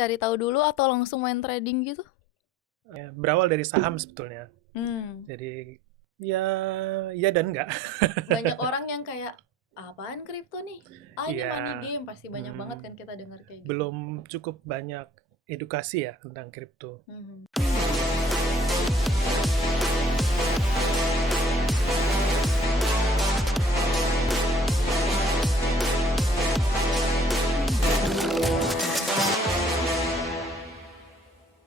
Cari tahu dulu atau langsung main trading gitu? Ya, berawal dari saham sebetulnya. Hmm. Jadi ya, ya dan enggak. Banyak orang yang kayak apaan kripto nih? Ah ini money Ya, game, pasti banyak banget kan kita dengar kayak gitu. belum cukup banyak edukasi ya tentang kripto. Mhm.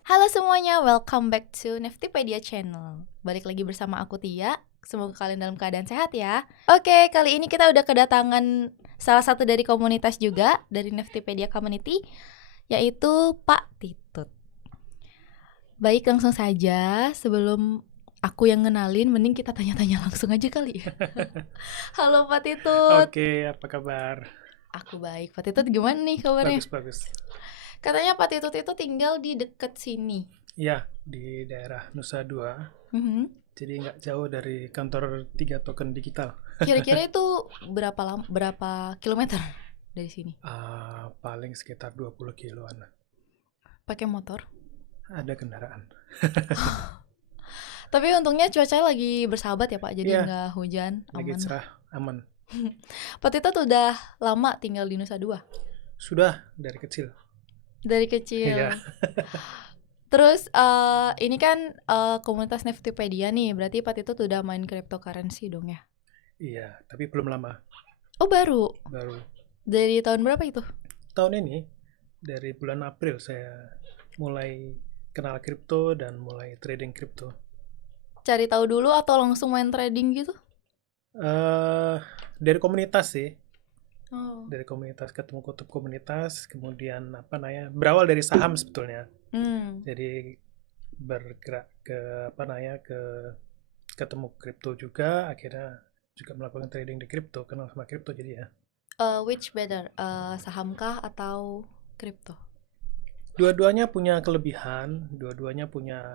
Halo semuanya, welcome back to Neftipedia Channel. Balik lagi bersama aku Tia. Semoga kalian dalam keadaan sehat ya. Oke, kali ini kita udah kedatangan salah satu dari komunitas juga dari Neftipedia Community, yaitu Pak Titut. Baik, langsung saja. Sebelum aku yang ngenalin, mending kita tanya-tanya langsung aja kali ya. Halo Pak Titut. Oke, apa kabar? Aku baik. Pak Titut gimana nih kabarnya? Bagus. Katanya Pak Titut itu tinggal di deket sini. Ya, di daerah Nusa Dua. Mhm. Jadi nggak jauh dari kantor 3 token digital. Kira-kira itu berapa kilometer dari sini? Paling sekitar 20 kiloan. Pakai motor? Ada kendaraan. Tapi untungnya cuacanya lagi bersahabat ya Pak, jadi Iya, nggak hujan, lagi aman. cerah, aman. Pak Titut udah lama tinggal di Nusa Dua? Sudah dari kecil. Dari kecil. Iya. Terus ini kan komunitas Neftipedia nih, berarti Pak Titut udah main cryptocurrency dong ya? Iya, tapi belum lama. Oh baru? Baru Dari tahun berapa itu? tahun ini, dari bulan April saya mulai kenal kripto dan mulai trading kripto. Cari tahu dulu atau langsung main trading gitu? eh dari komunitas sih, Oh. dari komunitas, ketemu kutub komunitas, kemudian berawal dari saham sebetulnya. Hmm. Jadi bergerak ke ke ketemu kripto juga, akhirnya juga melakukan trading di kripto, kenal sama kripto jadi ya. Which better? Saham kah atau kripto? Dua-duanya punya kelebihan, dua-duanya punya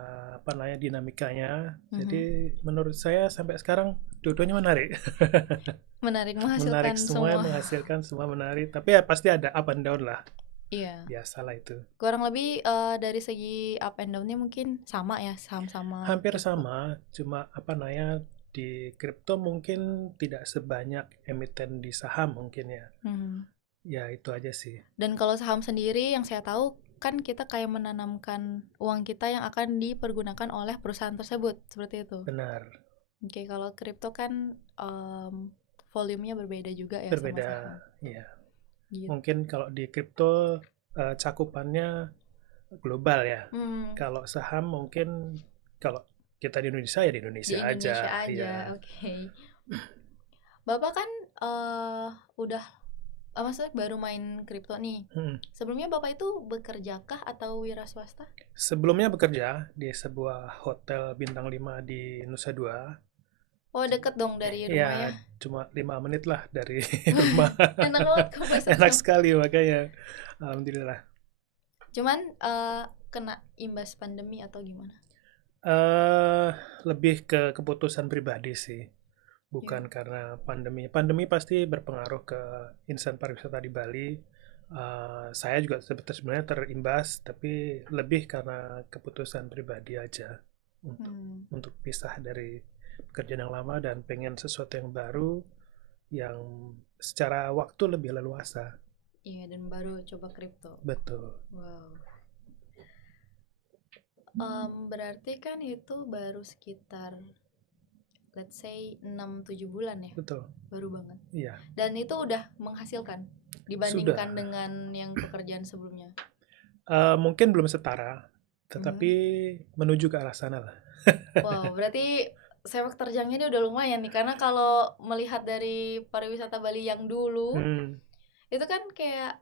dinamikanya. Jadi menurut saya sampai sekarang dua-duanya menarik. Menarik, Menarik menghasilkan semua, semua. menghasilkan semua menarik. Tapi ya pasti ada up and down lah. Iya. Biasalah itu. Kurang lebih dari segi up and down-nya mungkin sama ya, saham sama Hampir kripto. sama, cuma di kripto mungkin tidak sebanyak emiten di saham mungkin ya. Mhm. Ya itu aja sih. Dan kalau saham sendiri yang saya tahu kan kita kayak menanamkan uang kita yang akan dipergunakan oleh perusahaan tersebut, seperti itu. Benar, Oke, kalau kripto kan volumenya berbeda juga ya sama berbeda. saham. Ya, Gitu. mungkin kalau di kripto cakupannya global ya. Hmm, Kalau saham mungkin kalau kita di Indonesia ya di di Indonesia Indonesia aja. aja, Ya. oke. Bapak kan udah, maksudnya baru main kripto nih. Hmm. Sebelumnya Bapak itu bekerjakah atau wira swasta? Sebelumnya bekerja di sebuah hotel bintang 5 di Nusa Dua. Oh, deket dong dari rumahnya. Ya, cuma 5 menit lah dari rumah. Enak banget kok Pak Enak Setio. sekali makanya. Alhamdulillah. Cuman kena imbas pandemi atau gimana? eh Lebih ke keputusan pribadi sih, Iya. bukan karena pandemi. Pandemi pasti berpengaruh ke insan pariwisata di Bali. Saya juga sebenarnya terimbas, tapi lebih karena keputusan pribadi aja untuk untuk pisah dari pekerjaan yang lama dan pengen sesuatu yang baru yang secara waktu lebih leluasa. Iya, dan baru coba kripto. Betul. Wow. Berarti kan itu baru sekitar let's say 6-7 bulan ya? Betul. Baru banget. Iya. Dan itu udah menghasilkan dibandingkan dengan yang pekerjaan sebelumnya. Mungkin belum setara, tetapi menuju ke arah sana lah. Wow, berarti sepak terjangnya ini udah lumayan nih, karena kalau melihat dari pariwisata Bali yang dulu, itu kan kayak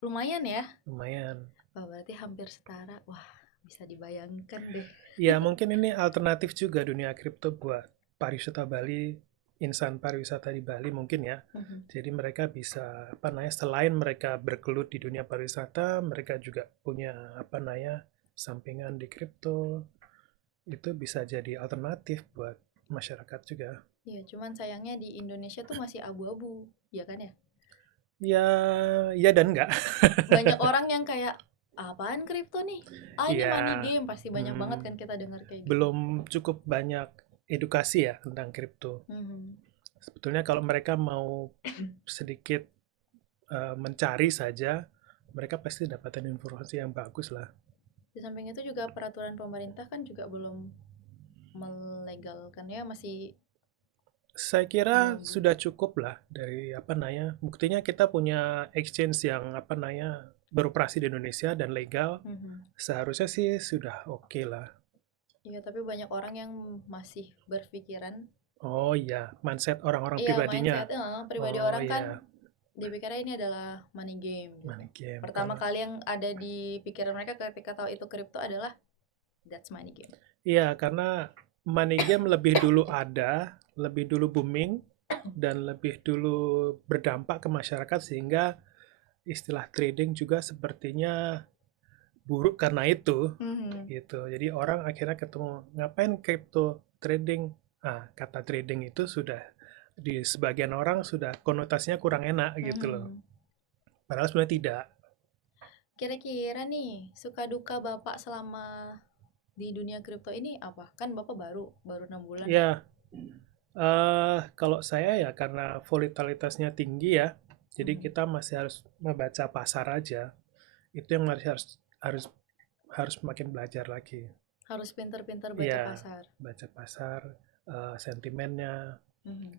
lumayan ya. Lumayan. Wah, berarti hampir setara. Wah, bisa dibayangkan deh. Ya, mungkin ini alternatif juga dunia kripto buat pariwisata Bali, insan pariwisata di Bali mungkin ya. Jadi mereka bisa selain mereka bergelut di dunia pariwisata, mereka juga punya sampingan di kripto. Itu bisa jadi alternatif buat masyarakat juga. Iya, cuman sayangnya di Indonesia tuh masih abu-abu, ya kan ya? Ya, ya dan enggak. Banyak orang yang kayak apaan kripto nih? Ah, ini money Ya, game, pasti banyak banget kan kita dengar kayak gitu. belum cukup banyak edukasi ya tentang kripto. Mhm. Sebetulnya kalau mereka mau sedikit mencari saja, mereka pasti dapatkan informasi yang bagus lah. Di samping itu juga peraturan pemerintah kan juga belum melegalkan ya, masih Saya kira belum. sudah cukup lah dari apa namanya. Buktinya kita punya exchange yang apa namanya beroperasi di Indonesia dan legal. Mhm. Seharusnya sih sudah oke lah. Iya, tapi banyak orang yang masih berpikiran, Oh iya, mindset orang-orang iya pribadinya. mindset, pribadi Oh orang kan iya, dipikirnya ini adalah money game gitu. money game. Pertama Kalau kali yang ada di pikiran mereka ketika tahu itu kripto adalah that's money game. iya, karena money game lebih dulu ada, lebih dulu booming, dan lebih dulu berdampak ke masyarakat sehingga istilah trading juga sepertinya buruk karena itu. Mhm. Gitu. Jadi orang akhirnya ketemu ngapain crypto trading? Ah, kata trading itu sudah di sebagian orang sudah konotasinya kurang enak gitu loh. Mhm. Padahal sebenarnya tidak. Kira-kira nih suka duka Bapak selama di dunia kripto ini apa? Kan Bapak baru 6 bulan. Ya, kalau saya ya karena volatilitasnya tinggi ya, jadi Mhm. kita masih harus membaca pasar aja. Itu yang masih harus harus harus makin belajar lagi. Harus pinter-pinter baca Iya, pasar. baca pasar, sentimennya, Mhm.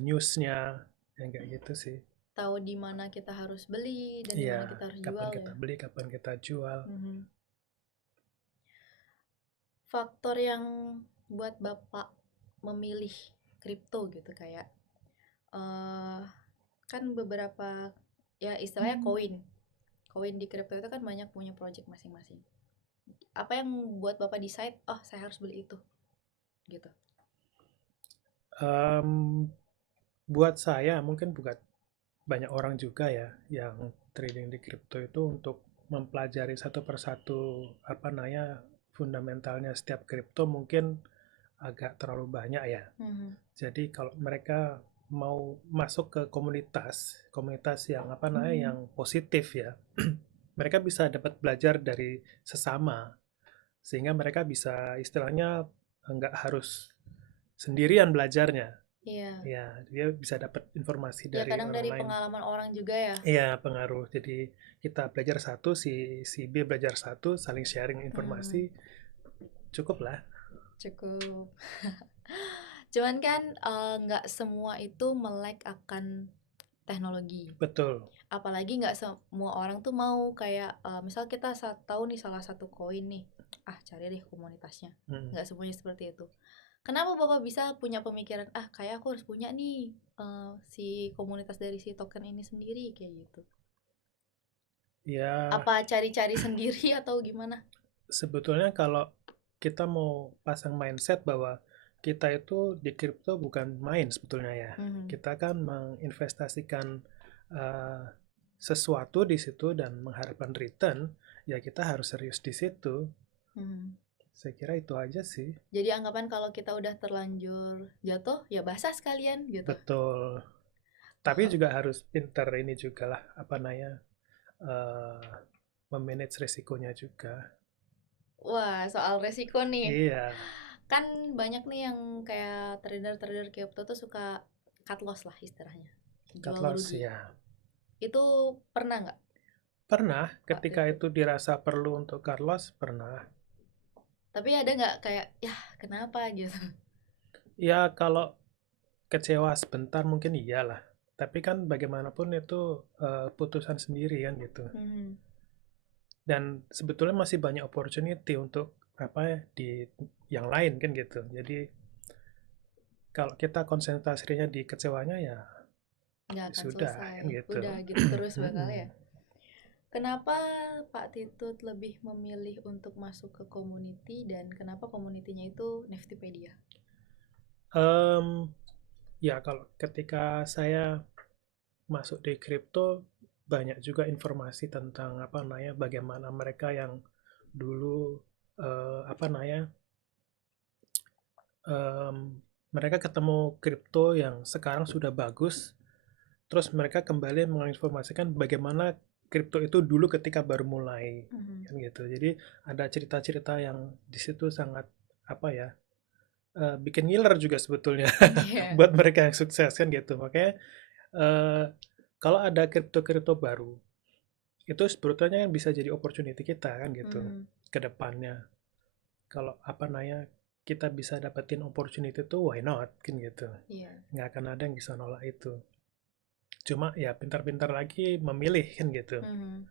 newsnya, yang kayak gitu sih. Tahu di mana kita harus beli dan di Iya, mana kita harus kapan jual kita ya. beli, kapan kita jual. Mhm. Faktor yang buat Bapak memilih kripto gitu kayak eh kan beberapa ya istilahnya koin. Koin di kripto itu kan banyak punya project masing-masing. Apa yang buat Bapak decide, oh saya harus beli itu gitu. Em, buat saya, mungkin bukan banyak orang juga ya yang trading di kripto itu untuk mempelajari satu persatu apa namanya fundamentalnya setiap kripto mungkin agak terlalu banyak ya. Mhm. Jadi kalau mereka mau masuk ke komunitas yang apa namanya yang positif ya, mereka bisa dapat belajar dari sesama sehingga mereka bisa istilahnya nggak harus sendirian belajarnya. Iya. Ya, dia bisa dapat informasi Ya dari kadang orang dari lain. pengalaman orang juga ya. Iya, pengaruh. Jadi kita belajar satu, si B belajar satu, saling sharing informasi, Mhm. cukup lah. Cukup. Cuman kan nggak semua itu melek akan teknologi. Betul. Apalagi nggak semua orang tuh mau kayak misal kita tahu nih salah satu koin nih, cari deh komunitasnya. Hmm. Nggak semuanya seperti itu. Kenapa Bapak bisa punya pemikiran kayak aku harus punya nih si komunitas dari si token ini sendiri kayak gitu? Ya, Apa cari-cari sendiri atau gimana? sebetulnya kalau kita mau pasang mindset bahwa kita itu di kripto bukan main sebetulnya ya. Mhm. Kita kan menginvestasikan uh, sesuatu di situ dan mengharapkan return, ya kita harus serius di situ. Mhm. Saya kira itu aja sih. Jadi anggapan kalau kita udah terlanjur jatuh ya basah sekalian gitu. Betul. Tapi juga harus pinter ini juga lah, apa namanya, eh, memanage resikonya juga. Wah, soal resiko nih. Iya, Kan banyak nih yang kayak trader-trader crypto tuh suka cut loss lah istilahnya. cut Jual loss rugi. ya. Itu pernah nggak Pernah, Pak ketika Tito? itu dirasa perlu untuk cut loss, pernah. Tapi ada nggak kayak ya kenapa gitu? Ya kalau kecewa sebentar mungkin iyalah. Tapi kan bagaimanapun itu putusan sendiri kan gitu. Hmm. Dan sebetulnya masih banyak opportunity untuk apa ya di yang lain kan gitu. Jadi kalau kita konsentrasinya di kecewanya ya Nggak akan sudah selesai. kan gitu. Udah gitu terus bakal ya. Kenapa Pak Titut lebih memilih untuk masuk ke community dan kenapa community-nya itu Niftypedia? Em, ya kalau ketika saya masuk di kripto banyak juga informasi tentang apa namanya bagaimana mereka yang dulu apa namanya em, mereka ketemu kripto yang sekarang sudah bagus, terus mereka kembali menginformasikan bagaimana kripto itu dulu ketika baru mulai Mhm. kan gitu. Jadi ada cerita-cerita yang di situ sangat apa ya, bikin ngiler juga sebetulnya Iya. buat mereka yang sukses kan gitu. Makanya eh, kalau ada kripto-kripto baru itu sebetulnya kan bisa jadi opportunity kita kan gitu Mhm. ke depannya. Kalau apa namanya kita bisa dapetin opportunity itu why not kan gitu. Iya. Nggak akan ada yang bisa nolak itu. Cuma ya pintar-pintar lagi memilih kan gitu. Mhm.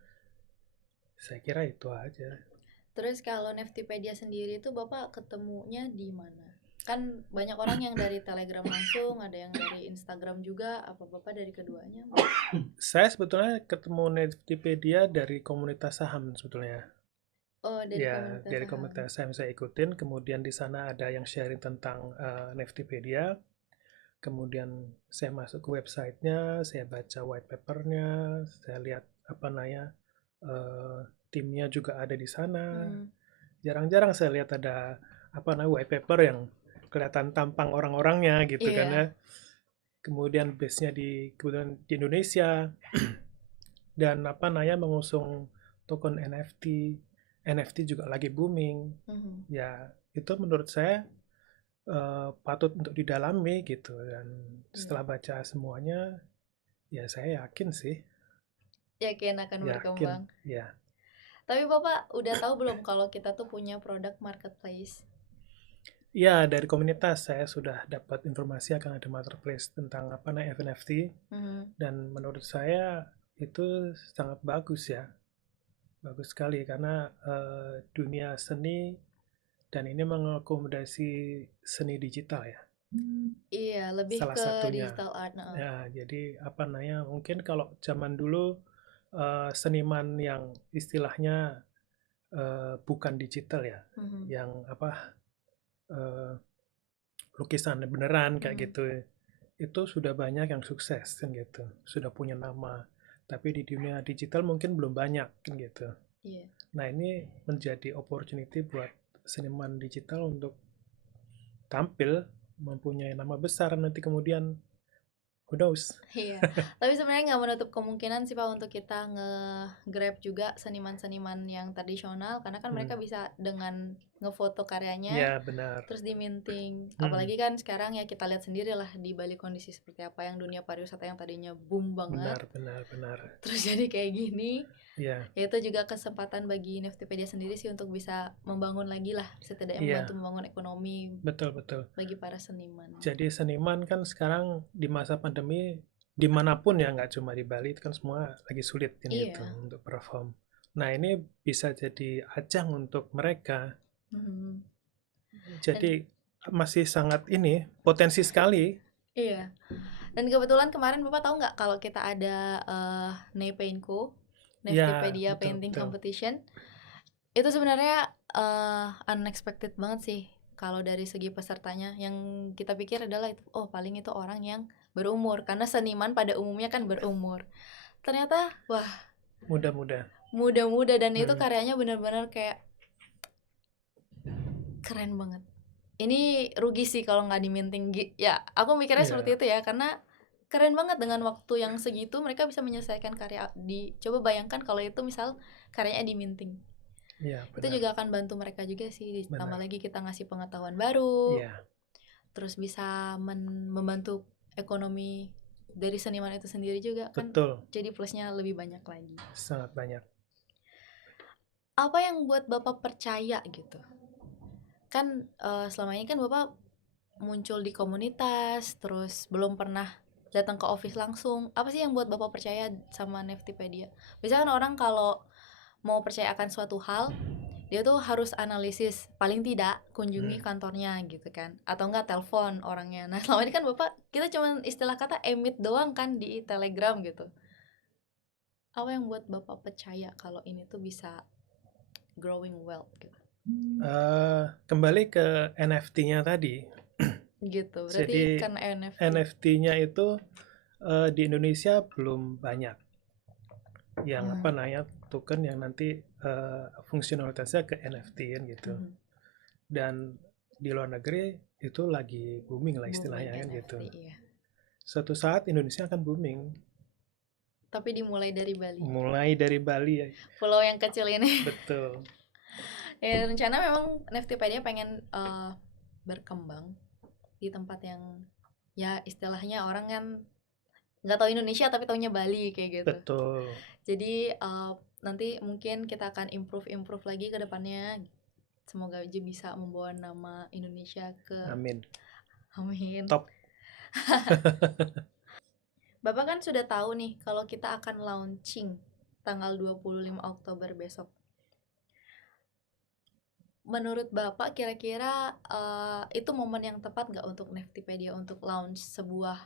Saya kira itu aja. Terus kalau Neftipedia sendiri itu Bapak ketemunya di mana? Kan banyak orang yang dari Telegram langsung, ada yang dari Instagram juga. Apa Bapak dari keduanya? Saya sebetulnya ketemu Netipedia dari komunitas saham sebetulnya. Oh, dari Ya, komunitas dari saham. komunitas saham saya ikutin, kemudian di sana ada yang sharing tentang Netipedia. Kemudian saya masuk ke websitenya, saya baca white papernya, saya lihat apa namanya eh, timnya juga ada di sana. Hmm. Jarang-jarang saya lihat ada apa namanya white paper yang kelihatan tampang orang-orangnya gitu kan ya. Iya. Kemudian base-nya kemudian di Indonesia dan apa namanya mengusung token NFT. NFT juga lagi booming. Mhm. Ya, itu menurut saya patut untuk didalami gitu dan Iya. setelah baca semuanya ya saya yakin sih, Yakin akan yakin berkembang. ya. Tapi Bapak udah tahu belum kalau kita tuh punya produk marketplace? Ya, dari komunitas saya sudah dapat informasi akan ada marketplace tentang apa namanya NFT Mhm. dan menurut saya itu sangat bagus ya. Bagus sekali karena dunia seni dan ini mengakomodasi seni digital ya, Iya, lebih salah ke satunya. digital art. Nah. Ya, jadi apa namanya, mungkin kalau zaman dulu seniman yang istilahnya bukan digital ya, Mhm. yang apa eh, lukisan beneran kayak Mhm. gitu, itu sudah banyak yang sukses kan gitu, sudah punya nama. Tapi di dunia digital mungkin belum banyak kan gitu. Iya. Nah ini menjadi opportunity buat seniman digital untuk tampil mempunyai nama besar nanti kemudian who knows. Iya, tapi sebenarnya nggak menutup kemungkinan sih Pak untuk kita nge-grab juga seniman-seniman yang tradisional karena kan mereka Hmm. bisa dengan ngefoto karyanya Ya benar. terus diminting. Hmm. Apalagi kan sekarang ya kita lihat sendiri lah di balik kondisi seperti apa yang dunia pariwisata yang tadinya boom banget Benar, benar, benar. terus jadi kayak gini. Iya, Ya itu juga kesempatan bagi Neftipedia sendiri sih untuk bisa membangun lagi lah, setidaknya membantu iya, membangun ekonomi betul, betul. bagi para seniman. Jadi seniman kan sekarang di masa pandemi dimanapun ya, nggak cuma di Bali, itu kan semua lagi sulit kan gitu Iya. untuk perform. Nah ini bisa jadi ajang untuk mereka. Mhm. Dan Jadi masih sangat ini potensi sekali. iya. Dan kebetulan kemarin Bapak tahu nggak kalau kita ada Nepaintco, Ya, Neftipedia betul, Painting betul. Competition. Itu sebenarnya unexpected banget sih kalau dari segi pesertanya. Yang kita pikir adalah itu, oh paling itu orang yang berumur karena seniman pada umumnya kan berumur. Ternyata wah, Mudah-mudah. muda-muda dan itu Hmm. karyanya benar-benar kayak keren banget. Ini rugi sih kalau nggak diminting. Ya, aku mikirnya seperti Ya, itu ya karena keren banget dengan waktu yang segitu mereka bisa menyelesaikan karya coba bayangkan kalau itu misal karyanya diminting. ya Itu benar, juga akan bantu mereka juga sih, ditambah benar. lagi kita ngasih pengetahuan baru, Iya, terus bisa membantu ekonomi dari seniman itu sendiri juga kan, betul. jadi plusnya lebih banyak lagi. Sangat banyak. Apa yang buat Bapak percaya gitu? Kan selama ini kan Bapak muncul di komunitas, terus belum pernah datang ke office langsung. Apa sih yang buat Bapak percaya sama Neftipedia? Biasanya kan orang kalau mau percaya akan suatu hal, dia tuh harus analisis, paling tidak kunjungi Hmm. kantornya gitu kan, atau enggak telepon orangnya. Nah selama ini kan Bapak kita cuma istilah kata emit doang kan di Telegram gitu. Apa yang buat Bapak percaya kalau ini tuh bisa growing well gitu? Kembali ke NFT-nya tadi. Gitu, berarti Jadi karena NFT. NFT-nya itu di Indonesia belum banyak yang apa Hmm. namanya token yang nanti fungsionalitasnya ke NFT kan gitu. Mhm. Dan di luar negeri itu lagi booming lah Booming istilahnya kan gitu. NFT iya. Suatu saat Indonesia akan booming. Tapi dimulai dari Bali. Mulai dari Bali ya. Pulau yang kecil ini. Betul. Ya, rencana memang Neftipedia pengen berkembang di tempat yang ya istilahnya orang kan nggak tahu Indonesia tapi taunya Bali kayak gitu. Betul. Jadi nanti mungkin kita akan improve lagi ke depannya. Semoga aja bisa membawa nama Indonesia ke Amin. Amin. Top. Bapak kan sudah tahu nih kalau kita akan launching tanggal 25 Oktober besok. Menurut Bapak kira-kira itu momen yang tepat nggak untuk Neftipedia untuk launch sebuah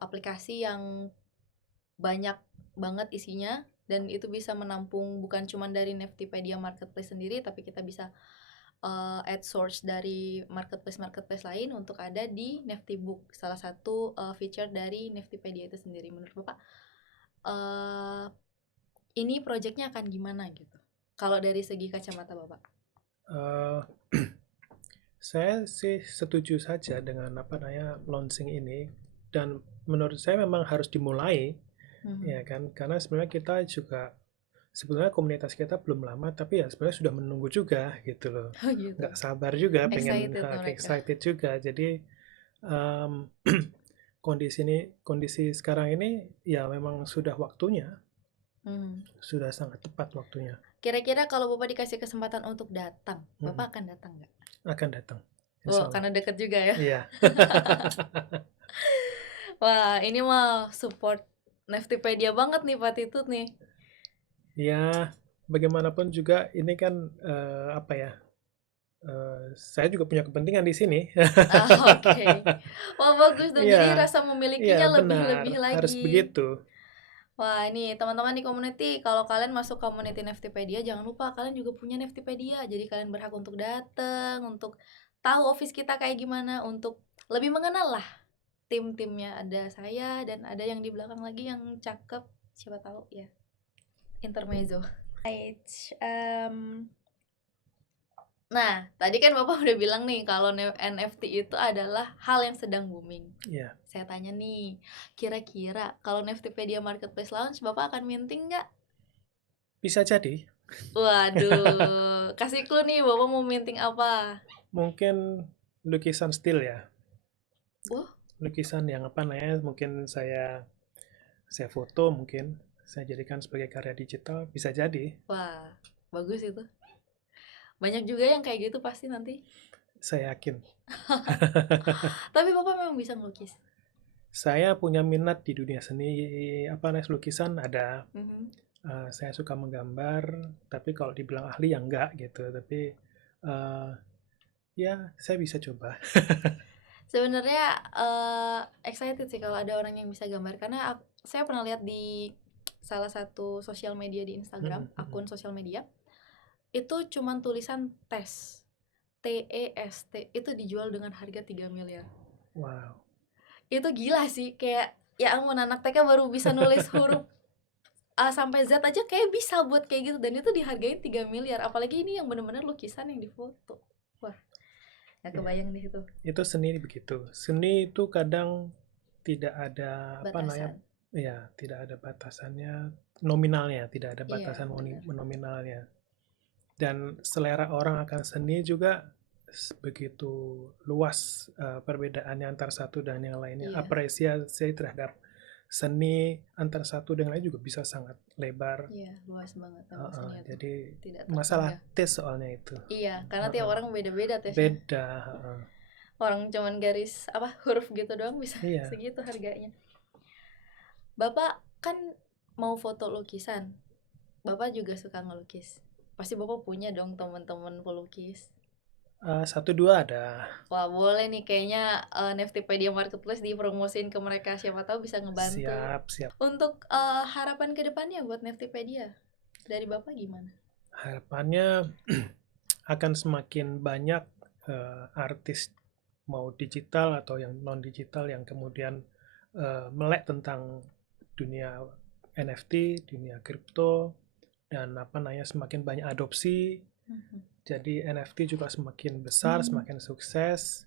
aplikasi yang banyak banget isinya dan itu bisa menampung bukan cuma dari Neftipedia Marketplace sendiri tapi kita bisa add source dari marketplace lain untuk ada di Neftibook, salah satu feature dari Neftipedia itu sendiri. Menurut Bapak ini projectnya akan gimana gitu kalau dari segi kacamata Bapak? Saya sih setuju saja dengan launching ini, dan menurut saya memang harus dimulai. Ya kan, karena sebenarnya kita juga sebenarnya komunitas kita belum lama tapi ya sebenarnya sudah menunggu juga gitu loh. Gitu. Nggak sabar juga, pengen Excited excited juga. Jadi kondisi sekarang ini ya memang sudah waktunya. Sudah sangat tepat waktunya. Kira-kira kalau Bapak dikasih kesempatan untuk datang, Bapak akan datang nggak? Akan datang. Oh, karena dekat juga ya. Iya. Wah, ini mah support Neftipedia banget nih Pak Titut nih. Ya, bagaimanapun juga ini kan saya juga punya kepentingan di sini. Oke. Wah, bagus dong. Jadi Iya, rasa memilikinya iya lebih-lebih benar, lagi. harus begitu. Wah, ini teman-teman di community, kalau kalian masuk community Neftipedia, jangan lupa kalian juga punya Neftipedia. Jadi kalian berhak untuk datang, untuk tahu office kita kayak gimana, untuk lebih mengenal lah tim-timnya. Ada saya dan ada yang di belakang lagi yang cakep, siapa tahu ya. Intermezzo. Right. Nah, tadi kan Bapak udah bilang nih kalau NFT itu adalah hal yang sedang booming. Iya. Saya tanya nih, kira-kira kalau Neftipedia Marketplace launch, Bapak akan minting nggak? Bisa jadi. Waduh, kasih clue nih, Bapak mau minting apa? Mungkin lukisan still ya. Wah. Lukisan yang mungkin saya foto, mungkin saya jadikan sebagai karya digital, bisa jadi. Wah, bagus itu. Banyak juga yang kayak gitu pasti nanti. Saya yakin. Tapi Bapak memang bisa ngelukis? Saya punya minat di dunia seni, lukisan ada. Saya suka menggambar, tapi kalau dibilang ahli ya enggak gitu. Tapi ya saya bisa coba. Sebenarnya excited sih kalau ada orang yang bisa gambar, karena saya pernah lihat di salah satu sosial media di Instagram, akun sosial media itu cuman tulisan TEST, TEST, itu dijual dengan harga 3 miliar. Wow. Itu gila sih, kayak ya ampun, anak TK baru bisa nulis huruf A sampai Z aja kayak bisa buat kayak gitu, dan itu dihargain 3 miliar. Apalagi ini yang benar-benar lukisan yang difoto. Wah, gak kebayang deh itu. Itu seni begitu. Seni itu kadang tidak ada batasan. Tidak ada batasannya, nominalnya, tidak ada batasan nominalnya. Dan selera orang akan seni juga begitu luas perbedaannya antar satu dan yang lainnya. Apresiasi terhadap seni antar satu dengan lain juga bisa sangat lebar. Iya, luas banget. Jadi masalah tes soalnya itu. Iya, karena tiap orang beda-beda tesnya. Beda. Orang cuman garis huruf gitu doang bisa segitu harganya. Bapak kan mau foto lukisan, Bapak juga suka ngelukis. Pasti Bapak punya dong teman-teman pelukis. 1-2 ada. Wah, boleh nih kayaknya Neftipedia Marketplace dipromosiin ke mereka, siapa tahu bisa ngebantu. Siap. Untuk harapan kedepannya buat Neftipedia dari Bapak gimana? Harapannya akan semakin banyak artis mau digital atau yang non digital yang kemudian melek tentang dunia NFT, dunia kripto, dan semakin banyak adopsi. Jadi NFT juga semakin besar, semakin sukses.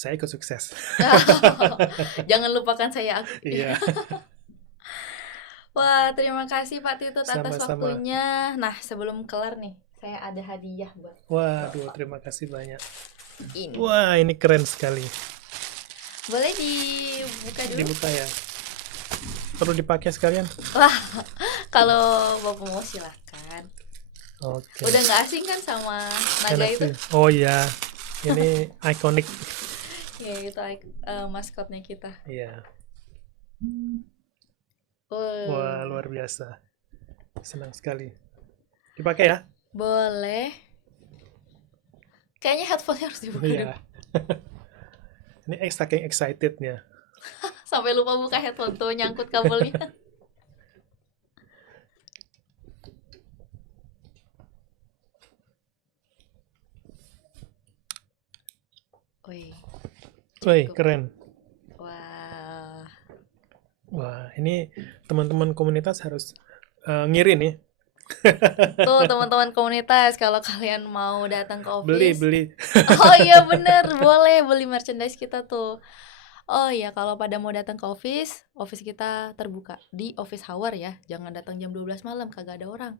saya ikut sukses. Jangan lupakan saya aku. Iya, Wah, terima kasih Pak Titut atas sama-sama. waktunya. Nah, sebelum kelar nih, saya ada hadiah buat Waduh, terima kasih banyak. ini. Wah, ini keren sekali. Boleh dibuka dulu? Dibuka ya. Perlu dipakai sekalian? Wah, kalau Bapak mau silakan. Oke. Udah nggak asing kan sama naga itu? NFT. Oh iya, ini ikonik. Ya, itu maskotnya kita. Iya. Wah, Wah, luar biasa. Senang sekali. Dipakai ya? boleh. Kayaknya headphone-nya harus dibuka dulu. Iya. Ini saking excitednya. Sampai lupa buka headphone tuh, nyangkut kabelnya. Wih, Woi, cukup. keren. Wah, Wah, ini teman-teman komunitas harus ngirim nih. tuh teman-teman komunitas, kalau kalian mau datang ke Beli, office, beli. oh iya bener, boleh beli merchandise kita tuh. Oh iya, kalau pada mau datang ke office kita terbuka di office hour ya. Jangan datang jam 12 malam, kagak ada orang.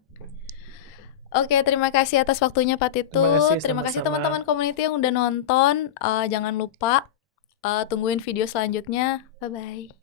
Oke, terima kasih atas waktunya Pak Terima Titut. kasih, Terima kasih sama-sama. teman-teman community yang udah nonton. Jangan lupa tungguin video selanjutnya. Bye-bye.